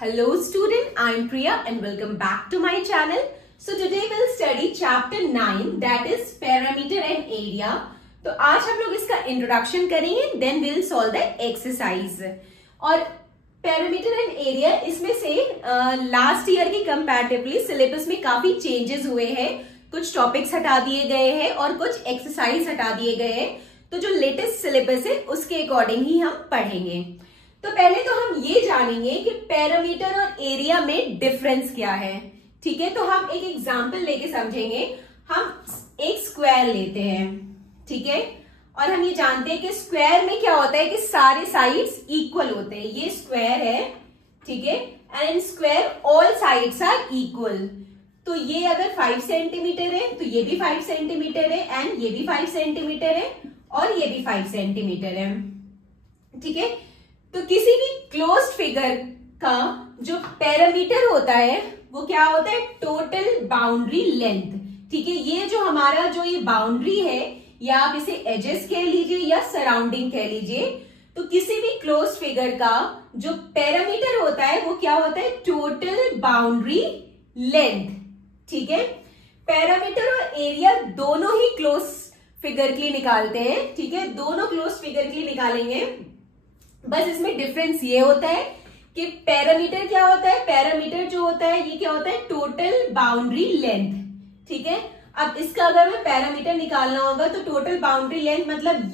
Hello student, I am Priya and welcome back to my channel. So today we'll study chapter 9 that is parameter and area. तो आज हम लोग इसका introduction करेंगे, then we'll solve the exercise. और parameter and area इसमें से last year की कंपैरेटिवली सिलेबस में काफी चेंजेस हुए हैं. कुछ टॉपिक्स हटा दिए गए हैं और कुछ एक्सरसाइज हटा दिए गए हैं. तो जो लेटेस्ट सिलेबस है उसके अकॉर्डिंग ही हम पढ़ेंगे. तो पहले तो हम ये जानेंगे कि पैरामीटर और एरिया में डिफरेंस क्या है. ठीक है, तो हम एक एग्जांपल लेके समझेंगे. हम एक स्क्वायर लेते हैं, ठीक है, और हम ये जानते हैं कि स्क्वायर में क्या होता है कि सारे साइड्स इक्वल होते हैं. ये स्क्वायर है, ठीक है, and in square all sides are equal. तो ये अगर 5 सेंटीमीटर है तो ये भी 5 सेंटीमीटर है, एंड ये भी 5 सेंटीमीटर है, और ये भी 5 सेंटीमीटर है. ठीक है, तो किसी भी क्लोज्ड फिगर का जो पैरामीटर होता है वो क्या होता है? Total boundary length. ठीक है, ये जो हमारा जो ये बाउंड्री है, या आप इसे एजेस कह लीजिए या सराउंडिंग कह लीजिए, तो किसी भी क्लोज्ड फिगर का जो पैरामीटर होता है वो क्या होता है? Total boundary length. ठीक है, पैरामीटर और एरिया दोनों ही क्लोज फिगर के लिए निकालते हैं. ठीक है, दोनों क्लोज फिगर के लिए निकालेंगे. बस इसमें डिफरेंस ये होता है कि पैरामीटर क्या होता है? पैरामीटर जो होता है ये क्या होता है? Total boundary length. ठीक है, अब इसका अगर मैं पैरामीटर निकालना होगा तो टोटल बाउंड्री लेंथ मतलब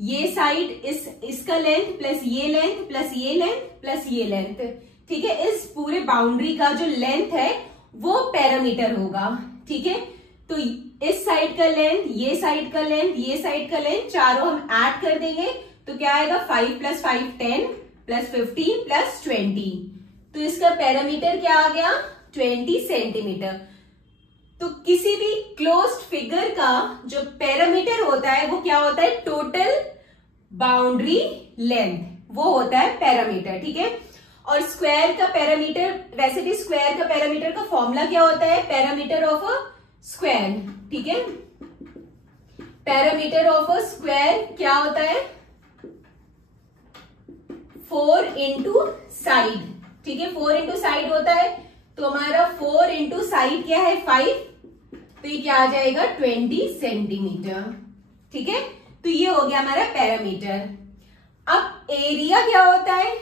ये साइड इसका लेंथ प्लस ये लेंथ प्लस ये लेंथ प्लस ये लेंथ. ठीक है, इस पूरे बाउंड्री का जो लेंथ है वो पैरामीटर होगा. ठीक है, तो इस साइड का लेंथ, ये साइड का लेंथ, ये साइड का लेंथ, चारों हम ऐड कर देंगे तो क्या आएगा? 5 + 5 10 + 15 + 20. तो इसका पैरामीटर क्या आ गया? 20 सेंटीमीटर. तो किसी भी क्लोज्ड फिगर का जो पैरामीटर होता है वो क्या होता है? टोटल बाउंड्री लेंथ, वो होता है पैरामीटर. ठीक है, और स्क्वायर का पैरामीटर, वैसे भी स्क्वायर का पैरामीटर का फॉर्मूला क्या होता है? Parameter of a square. ठीक है, पैरामीटर ऑफ अ स्क्वायर क्या होता है? 4 × साइड. ठीक है, 4 × साइड होता है. तो हमारा 4 × साइड क्या है? 5. तो ये क्या आ जाएगा? 20 सेंटीमीटर. ठीक है, तो ये हो गया हमारा पैरामीटर. अब एरिया क्या होता है?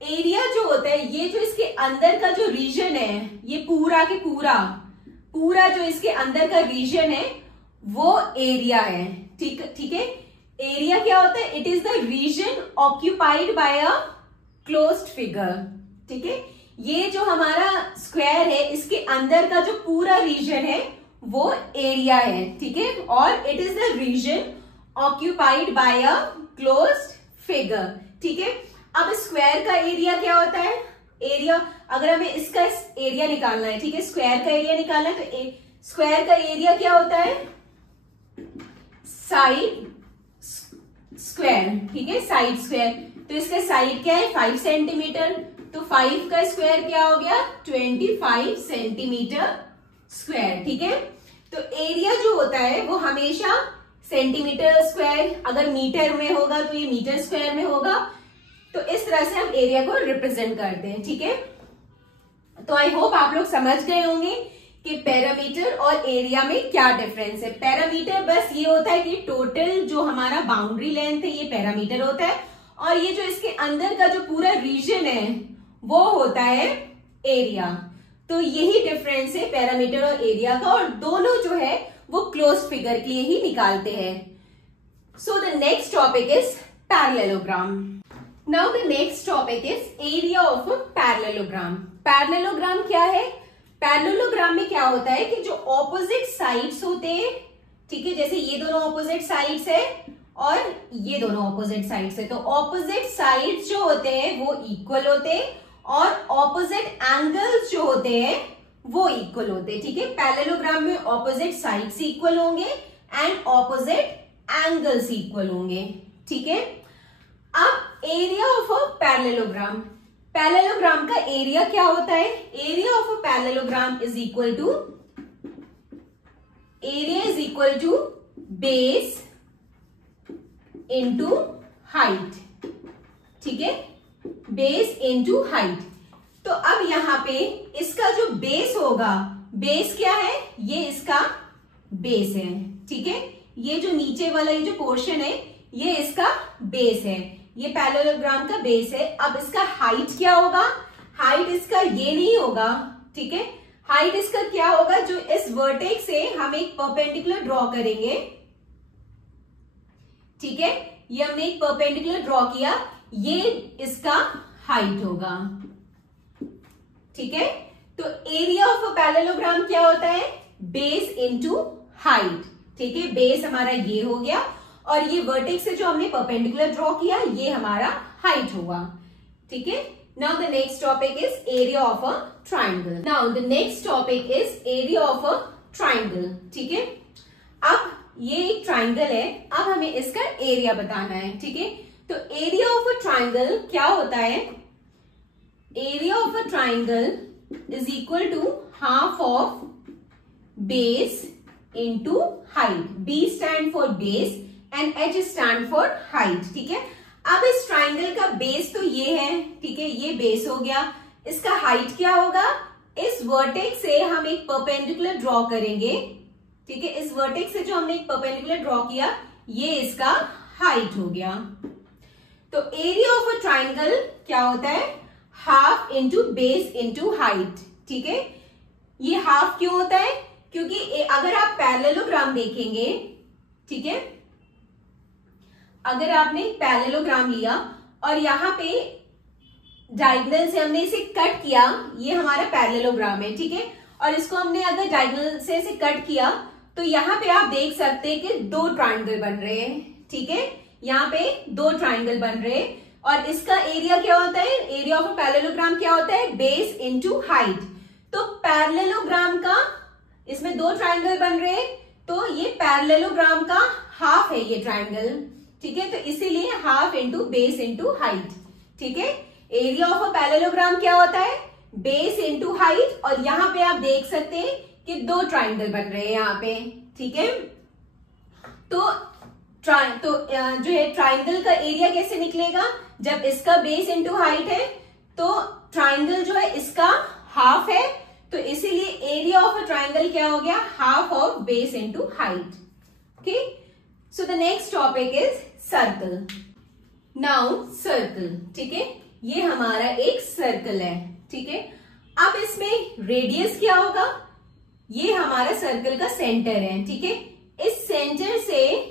एरिया जो होता है ये जो इसके अंदर का जो रीजन है, ये पूरा के पूरा जो इसके अंदर का रीजन है वो एरिया है. ठीक है, एरिया क्या होता है? It is the region occupied by a closed figure. ठीक है, ये जो हमारा स्क्वायर है इसके अंदर का जो पूरा रीजन है वो एरिया है. ठीक है, और it is the region occupied by a closed figure. ठीक है, अब स्क्वायर का एरिया क्या होता है? एरिया, अगर हमें इसका एरिया निकालना है, ठीक है, स्क्वायर का एरिया निकालना है, तो स्क्वायर का एरिया क्या होता है? Side square. ठीक है, साइड स्क्वायर. तो इसका साइड क्या है? 5 सेंटीमीटर. तो 5 का स्क्वायर क्या हो गया? 25 सेंटीमीटर स्क्वायर. ठीक है, तो एरिया जो होता है वो हमेशा सेंटीमीटर स्क्वायर, अगर मीटर में होगा तो ये मीटर स्क्वायर में होगा. तो इस तरह से हम एरिया को रिप्रेजेंट करते हैं. ठीक है, तो आई होप आप लोग समझ गए होंगे कि पैरामीटर और एरिया में क्या डिफरेंस है. पैरामीटर बस ये होता है कि टोटल जो हमारा बाउंड्री लेंथ है ये पैरामीटर होता है, और ये जो इसके अंदर का जो पूरा रीजन है वो होता है एरिया. तो यही डिफरेंस है पैरामीटर और एरिया का, और दोनों जो है वो क्लोज फिगर के लिए ही निकालते हैं. So the next topic is parallelogram. Now the next topic is area of a parallelogram. Parallelogram क्या है? पैरेललोग्राम में क्या होता है कि जो ऑपोजिट साइड्स होते हैं, ठीक है, जैसे ये दोनों ऑपोजिट साइड्स है और ये दोनों ऑपोजिट साइड्स है, तो ऑपोजिट साइड्स जो होते हैं वो इक्वल होते हैं, और ऑपोजिट एंगल्स जो होते हैं वो इक्वल होते हैं. ठीक है, पैरेललोग्राम में ऑपोजिट साइड्स इक्वल होंगे एंड ऑपोजिट एंगल्स इक्वल होंगे. ठीक है, अब area of a parallelogram. Parallelogram का एरिया क्या होता है? Area of a parallelogram is equal to base into height. ठीक है, बेस इनटू हाइट. तो अब यहाँ पे इसका जो बेस होगा, बेस क्या है, ये इसका बेस है, ठीक है। ये जो नीचे वाला ये जो पोर्शन है ये इसका बेस है, ये पैरेललोग्राम का बेस है। अब इसका हाइट क्या होगा, हाइट इसका ये नहीं होगा, ठीक है। हाइट इसका क्या होगा, जो इस वर्टेक्स से हम एक परपेंडिकुलर ड्रॉ करेंगे, ठीक है। ये हमने एक परपेंडिकुलर ड्रॉ किया, ये इसका हाइट होगा, ठीक है। तो एरिया ऑफ अ पैरेललोग्राम क्या होता है, बेस इनटू हाइट, ठीक है। बेस हमारा ये हो गया और ये वर्टेक्स से जो हमने परपेंडिकुलर ड्रॉ किया ये हमारा हाइट होगा, ठीक है। Now the next topic is area of a triangle. Now the next topic is area of a triangle, ठीक है। अब ये एक ट्राइंगल है, अब हमें इसका एरिया बताना है, ठीक है। तो एरिया ऑफ अ ट्राइंगल क्या होता है, area of a triangle is equal to half of base into height. B stand for base and H stand for height, ठीक है। अब इस ट्राइंगल का बेस तो ये है, ठीक है, ये बेस हो गया। इसका हाइट क्या होगा, इस वर्टेक्स से हम एक परपेंडिकुलर ड्रॉ करेंगे, ठीक है। इस वर्टेक्स से जो हमने एक परपेंडिकुलर ड्रॉ किया ये इसका हाइट हो गया। तो एरिया ऑफ अ ट्राइंगल क्या होता है, half into base into height, ठीक है। ये हाफ क्यों होता है, क्योंकि अगर आप पैरेललोग्राम देखेंगे, ठीक है, अगर आपने पैरेललोग्राम लिया और यहाँ पे डायगोनल से हमने इसे कट किया, ये हमारा पैरेललोग्राम है, ठीक है। और इसको हमने अगर डायगोनल से इसे कट किया तो यहाँ पे आप देख सकते हैं कि दो ट्राइंगल बन रहे हैं, ठीक है। यहाँ पे दो ट्राइंगल बन रहे हैं और इसका एरिया क्या होता है, एरिया ऑफ अ पैरेललोग्राम क्या होता है, बेस इंटू हाइट। तो पैरेललोग्राम का, इसमें दो ट्राइंगल बन रहे हैं तो ये पैरेललोग्राम का हाफ है ये ट्राइंगल, ठीक है। तो इसीलिए half into base into height, ठीक है। एरिया ऑफ अ पैरेललोग्राम क्या होता है, बेस इंटू हाइट। और यहाँ पे आप देख सकते हैं कि दो ट्राइंगल बन रहे हैं यहाँ पे, ठीक है। तो जो है ट्राइंगल का एरिया कैसे निकलेगा, जब इसका बेस इंटू हाइट है तो ट्राइंगल जो है इसका हाफ है, तो इसीलिए एरिया ऑफ अ ट्राइंगल क्या हो गया, half of base into height, okay. So the next topic is circle. Now circle, ठीक है, ये हमारा एक सर्कल है, ठीक है। अब इसमें रेडियस क्या होगा, ये हमारा सर्कल का सेंटर है, ठीक है। इस सेंटर से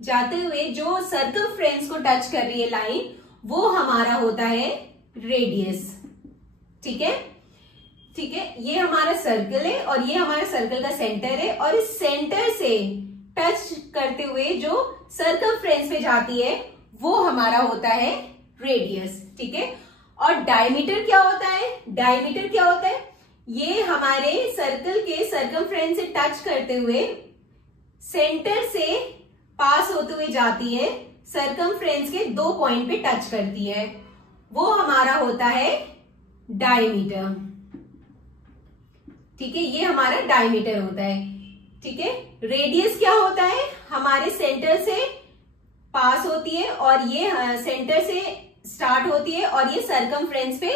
जाते हुए जो सर्कमफ्रेंस को टच कर रही है लाइन, वो हमारा होता है रेडियस, ठीक है, ठीक है। ये हमारा सर्कल है और ये हमारा सर्कल का सेंटर है और इस सेंटर से टच करते हुए जो सर्कमफ्रेंस पे जाती है वो हमारा होता है रेडियस, ठीक है। और डायमीटर क्या होता है, डायमीटर क्या होता है, ये हमारे सर्कल के सर्कमफ्रेंस से टच करते हुए सेंटर से पास होते हुए जाती है, सर्कमफ्रेंस के दो पॉइंट पे टच करती है, वो हमारा होता है डायमीटर, ठीक है। ये हमारा डायमीटर होता है, ठीक है। रेडियस क्या होता है, हमारे सेंटर से पास होती है और ये सेंटर से स्टार्ट होती है और ये सर्कमफ्रेंस पे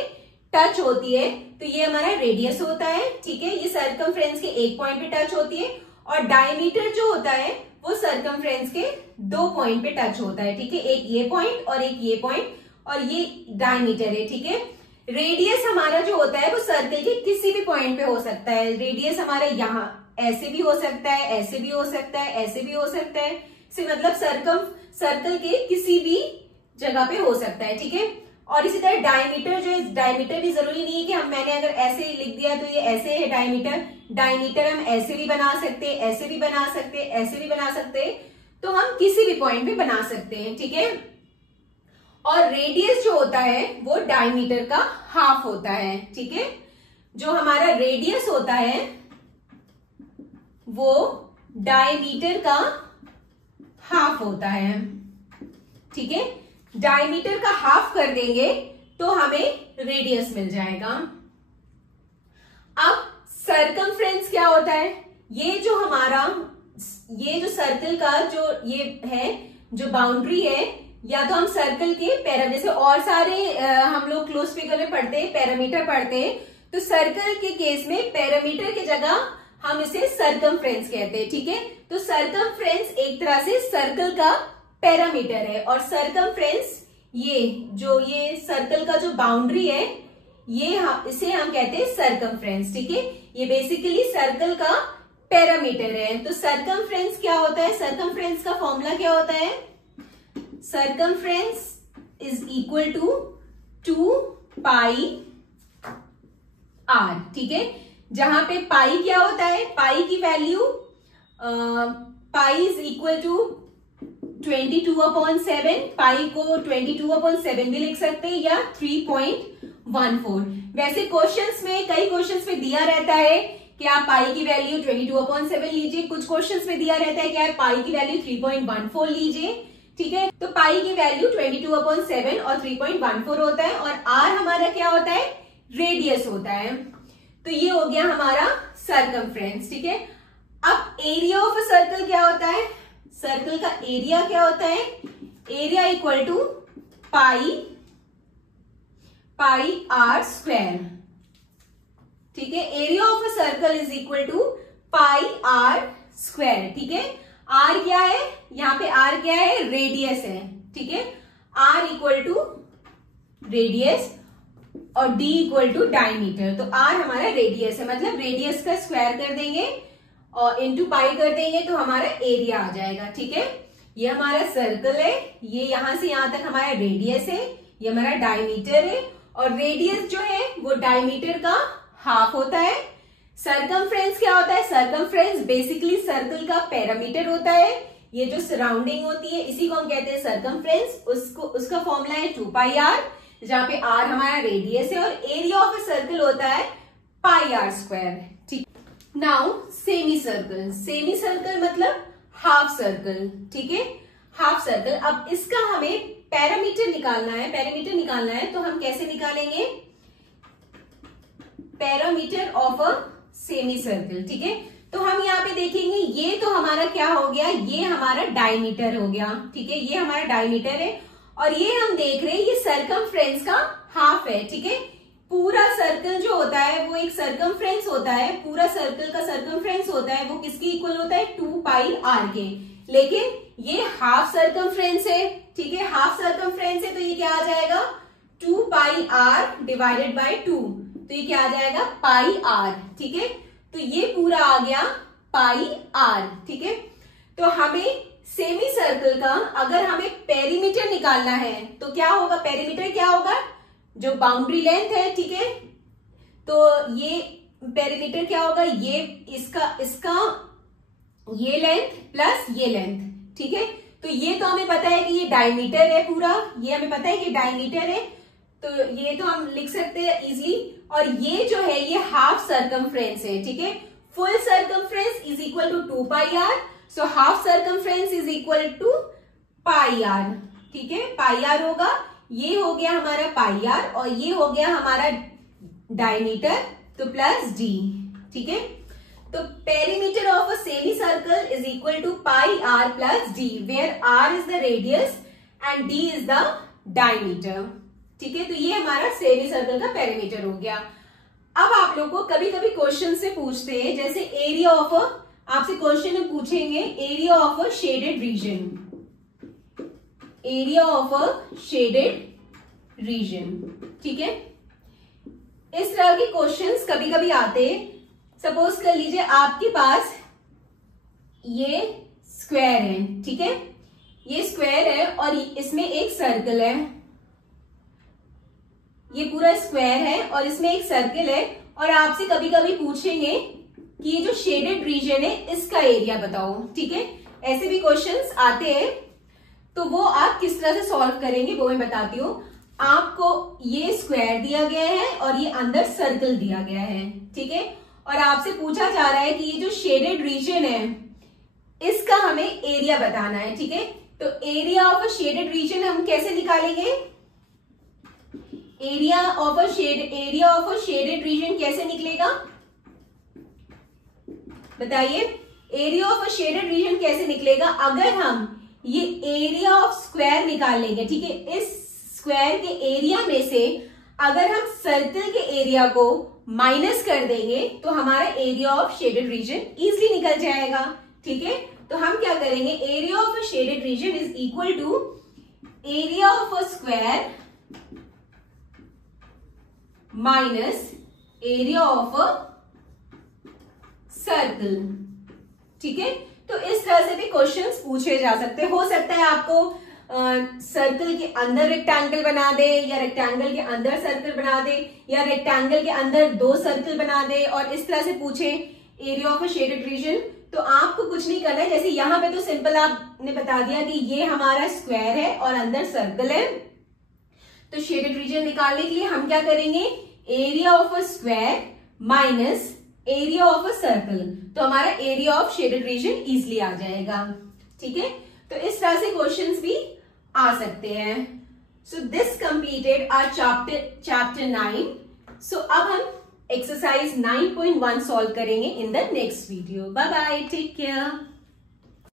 टच होती है, तो ये हमारा रेडियस होता है, ठीक है। ये सर्कमफ्रेंस के एक पॉइंट पे टच होती है और डायमीटर जो होता है वो सर्कमफ्रेंस के दो पॉइंट पे टच होता है, ठीक है। एक ये पॉइंट और एक ये पॉइंट, और ये डायमीटर है, ठीक है। रेडियस हमारा जो होता है वो सर्कल के किसी भी पॉइंट पे हो सकता है। रेडियस हमारा यहाँ ऐसे भी हो सकता है, ऐसे भी हो सकता है, ऐसे भी हो सकता है, से मतलब सर्कल के किसी भी जगह पे हो सकता है, ठीक है। और इसी तरह डायमीटर जो है, डायमीटर भी जरूरी नहीं है कि मैंने अगर ऐसे लिख दिया तो ये ऐसे है डायमीटर। डायमीटर हम ऐसे भी बना सकते हैं, ऐसे भी बना सकते हैं, ऐसे भी बना सकते हैं, तो हम किसी भी पॉइंट पे बना सकते हैं, ठीक है। और रेडियस जो होता है वो डायमीटर का हाफ होता है, ठीक है। जो हमारा रेडियस होता है वो डायमीटर का हाफ होता है, ठीक है। डायमीटर का हाफ कर देंगे तो हमें रेडियस मिल जाएगा। अब सर्कमफ्रेंस क्या होता है, ये जो सर्कल का जो ये है, जो बाउंड्री है, या तो हम सर्कल के जैसे और सारे हम लोग क्लोज फिगर में पढ़ते हैं, पैरामीटर पढ़ते हैं, तो सर्कल के केस में पैरामीटर की जगह हम इसे सरकमफ्रेंस कहते हैं, ठीक है। तो सरकमफ्रेंस एक तरह से सर्कल का पैरामीटर है, और सरकमफ्रेंस ये सर्कल का जो बाउंड्री है इसे हम कहते हैं सरकमफ्रेंस, ठीक है। ये बेसिकली सर्कल का पैरामीटर है। तो सरकमफ्रेंस क्या होता है, सरकमफ्रेंस का फॉर्मूला क्या होता है, circumference is equal to 2 pi R, ठीक है। जहां पे पाई क्या होता है, पाई की value pi is equal to 22/7, pi को 22/7 भी लिख सकते हैं या 3.14। वैसे क्वेश्चंस में, कई क्वेश्चंस में दिया रहता है कि आप पाई की वैल्यू 22/7 लीजिए, कुछ क्वेश्चंस में दिया रहता है कि आप पाई की वैल्यू 3.14 लीजिए, ठीक है। तो पाई की वैल्यू 22/7 और 3.14 होता है, और आर हमारा क्या होता है, रेडियस होता है। तो ये हो गया हमारा सर्कमफ्रेंस, ठीक है। अब एरिया ऑफ अ सर्कल क्या होता है, सर्कल का एरिया क्या होता है, area equal to pi R square, ठीक है। Area of a circle is equal to pi R square, ठीक है। आर क्या है, यहाँ पे आर क्या है, रेडियस है, ठीक है। आर इक्वल टू रेडियस और डी इक्वल टू डायमीटर। तो आर हमारा रेडियस है, मतलब रेडियस का स्क्वायर कर देंगे और इनटू पाई कर देंगे तो हमारा एरिया आ जाएगा, ठीक है। ये हमारा सर्कल है, ये यहां से यहां तक हमारा रेडियस है, ये हमारा डायमीटर है, और रेडियस जो है वो डायमीटर का हाफ होता है। सर्कमफ्रेंस क्या होता है, सर्कमफ्रेंस बेसिकली सर्कल का पैरामीटर होता है। ये जो सराउंडिंग होती है इसी को हम कहते हैं सर्कमफ्रेंस। उसका फॉर्मूला है 2 पाई आर, जहां पे आर हमारा रेडियस है, और एरिया ऑफ ए सर्कल होता है पाई आर स्क्वायर, ठीक। Now semi circle, semi circle मतलब हाफ सर्कल, ठीक है, हाफ सर्कल। अब इसका हमें पैरामीटर निकालना है, पैरामीटर निकालना है तो हम कैसे निकालेंगे, parameter of a semi circle, ठीक है। तो हम यहाँ पे देखेंगे, ये तो हमारा क्या हो गया, ये हमारा डायमीटर हो गया, ठीक है, ये हमारा डायमीटर है, और ये हम देख रहे हैं ये सर्कमफ्रेंस का हाफ है, ठीक है। पूरा सर्कल जो होता है वो एक सर्कमफ्रेंस होता है, पूरा सर्कल का सर्कमफ्रेंस होता है वो किसके इक्वल होता है, 2 पाई आर के, लेकिन ये हाफ सर्कमफ्रेंस है, ठीक है, हाफ सर्कमफ्रेंस है, तो ये क्या आ जाएगा, 2 पाई आर डिवाइडेड बाय 2, तो ये क्या आ जाएगा, पाई आर, ठीक है। तो ये पूरा आ गया पाई आर, ठीक है। तो हमें सेमी सर्कल का अगर हमें पेरीमीटर निकालना है तो क्या होगा, पेरीमीटर क्या होगा, जो बाउंड्री लेंथ है, ठीक है। तो ये पेरीमीटर क्या होगा, ये इसका ये लेंथ प्लस ये लेंथ, ठीक है। तो ये तो हमें पता है कि ये डायमीटर है पूरा, ये हमें पता है कि डायमीटर है, तो ये तो हम लिख सकते हैं इजिली। और ये जो है ये हाफ सर्कमफ्रेंस है, ठीक है। Full circumference is equal to 2 pi R, so half circumference is equal to pi R, ठीक है, पाई आर होगा। ये हो गया हमारा पाई आर और ये हो गया हमारा डायमीटर, तो प्लस डी, ठीक है। तो perimeter of a semicircle is equal to pi R plus D, where R is the radius and D is the diameter, ठीक है। तो ये हमारा सेमी सर्कल का पेरीमीटर हो गया। अब आप लोग को कभी कभी क्वेश्चन से पूछते हैं, जैसे एरिया ऑफ अ, आपसे क्वेश्चन में पूछेंगे area of a shaded reason, area of a shaded reason, ठीक है। इस तरह के क्वेश्चंस कभी कभी आते हैं। सपोज कर लीजिए आपके पास ये स्क्वायर है, ठीक है, ये स्क्वायर है और इसमें एक सर्कल है, ये पूरा स्क्वायर है और इसमें एक सर्कल है, और आपसे कभी कभी पूछेंगे कि ये जो शेडेड रीजन है इसका एरिया बताओ, ठीक है। ऐसे भी क्वेश्चंस आते हैं, तो वो आप किस तरह से सॉल्व करेंगे वो मैं बताती हूँ। आपको ये स्क्वायर दिया गया है और ये अंदर सर्कल दिया गया है, ठीक है, और आपसे पूछा जा रहा है कि ये जो शेडेड रीजन है इसका हमें एरिया बताना है, ठीक है। तो area of a shaded reason हम कैसे निकालेंगे, area of a shaded reason कैसे निकलेगा, बताइए। Area of a shaded reason कैसे निकलेगा, अगर हम ये एरिया ऑफ स्क्वायर निकाल लेंगे, ठीक है। इस स्क्वायर के एरिया में से अगर हम सर्कल के एरिया को माइनस कर देंगे तो हमारा area of shaded region easily निकल जाएगा, ठीक है। तो हम क्या करेंगे, area of a shaded region is equal to area of a square minus area of a circle, ठीक है। तो इस तरह से भी क्वेश्चंस पूछे जा सकते हैं। हो सकता है आपको सर्कल के अंदर रेक्टेंगल बना दे, या रेक्टेंगल के अंदर सर्कल बना दे, या रेक्टेंगल के अंदर दो सर्कल बना दे और इस तरह से पूछे area of a shaded reason. तो आपको कुछ नहीं करना है, जैसे यहां पे तो सिंपल आपने बता दिया कि ये हमारा स्क्वायर है और अंदर सर्कल है। तो शेडेड रीजन निकालने के लिए हम क्या करेंगे, area of a square minus area of a circle, तो हमारा area of shaded region easily आ जाएगा, ठीक है। तो इस तरह से क्वेश्चंस भी आ सकते हैं। So this completed our chapter 9। So अब हम एक्सरसाइज 9.1 सॉल्व करेंगे in the next video. Bye bye, take care.